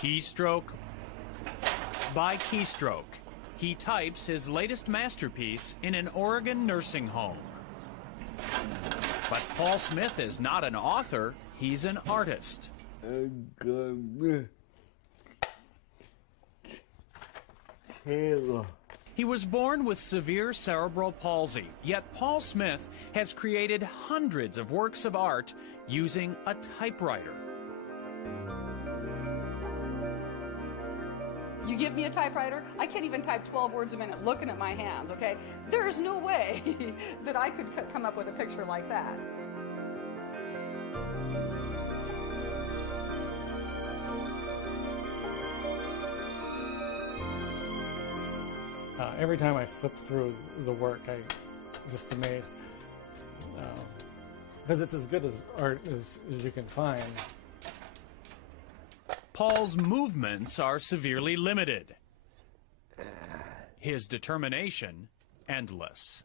Keystroke by keystroke, he types his latest masterpiece in an Oregon nursing home. But Paul Smith is not an author, he's an artist. He was born with severe cerebral palsy, yet Paul Smith has created hundreds of works of art using a typewriter. You give me a typewriter, I can't even type 12 words a minute looking at my hands, okay? There's no way that I could come up with a picture like that. Every time I flip through the work, I'm just amazed. Because it's as good as art as you can find. Paul's movements are severely limited. His determination, endless.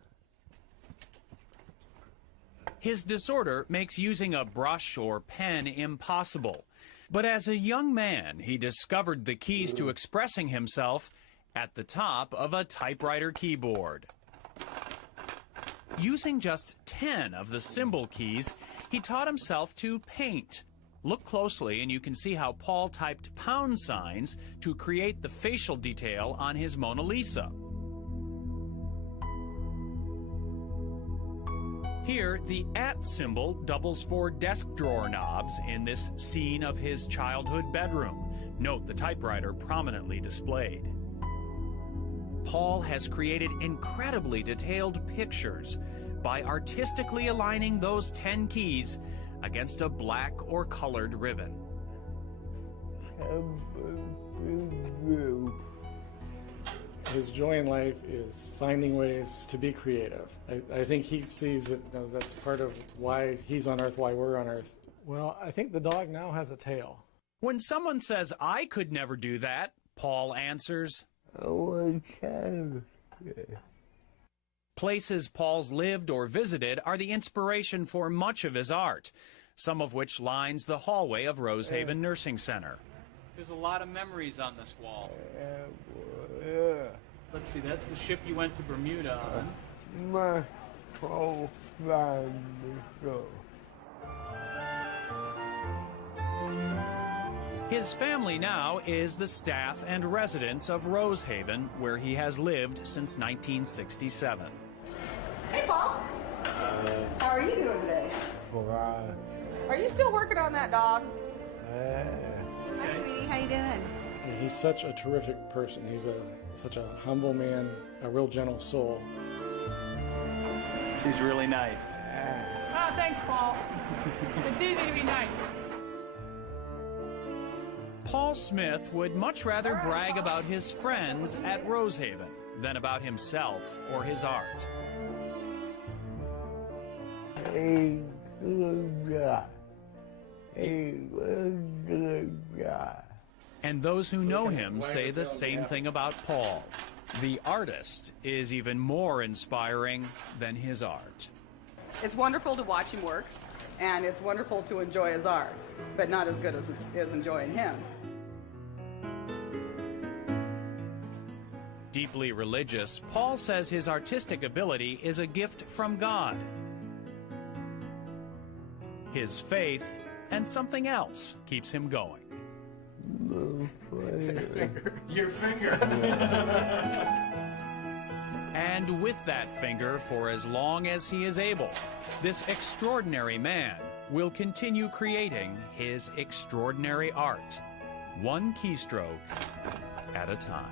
His disorder makes using a brush or pen impossible. But as a young man, he discovered the keys to expressing himself at the top of a typewriter keyboard. Using just 10 of the symbol keys, he taught himself to paint. Look closely and you can see how Paul typed pound signs to create the facial detail on his Mona Lisa. Here, the @ symbol doubles for desk drawer knobs in this scene of his childhood bedroom. Note the typewriter prominently displayed. Paul has created incredibly detailed pictures by artistically aligning those 10 keys against a black or colored ribbon. His joy in life is finding ways to be creative. I think he sees that that's part of why he's on Earth, why we're on Earth. Well, I think the dog now has a tail. When someone says, "I could never do that," Paul answers, Places Paul's lived or visited are the inspiration for much of his art, some of which lines the hallway of Rosehaven Nursing Center. There's a lot of memories on this wall. Let's see, that's the ship you went to Bermuda on. His family now is the staff and residents of Rosehaven, where he has lived since 1967. Hey, Paul. How are you doing today? Are you still working on that dog? Hi, sweetie. How you doing? He's such a terrific person. He's such a humble man, a real gentle soul. She's really nice. Oh, thanks, Paul. It's easy to be nice. Paul Smith would much rather brag about his friends at Rosehaven than about himself or his art. And those who know him say the same thing about Paul. The artist is even more inspiring than his art. It's wonderful to watch him work, and it's wonderful to enjoy his art, but not as good as it is enjoying him. Deeply religious, Paul says his artistic ability is a gift from God. His faith and something else keeps him going. Your finger. And with that finger, for as long as he is able, this extraordinary man will continue creating his extraordinary art, one keystroke at a time.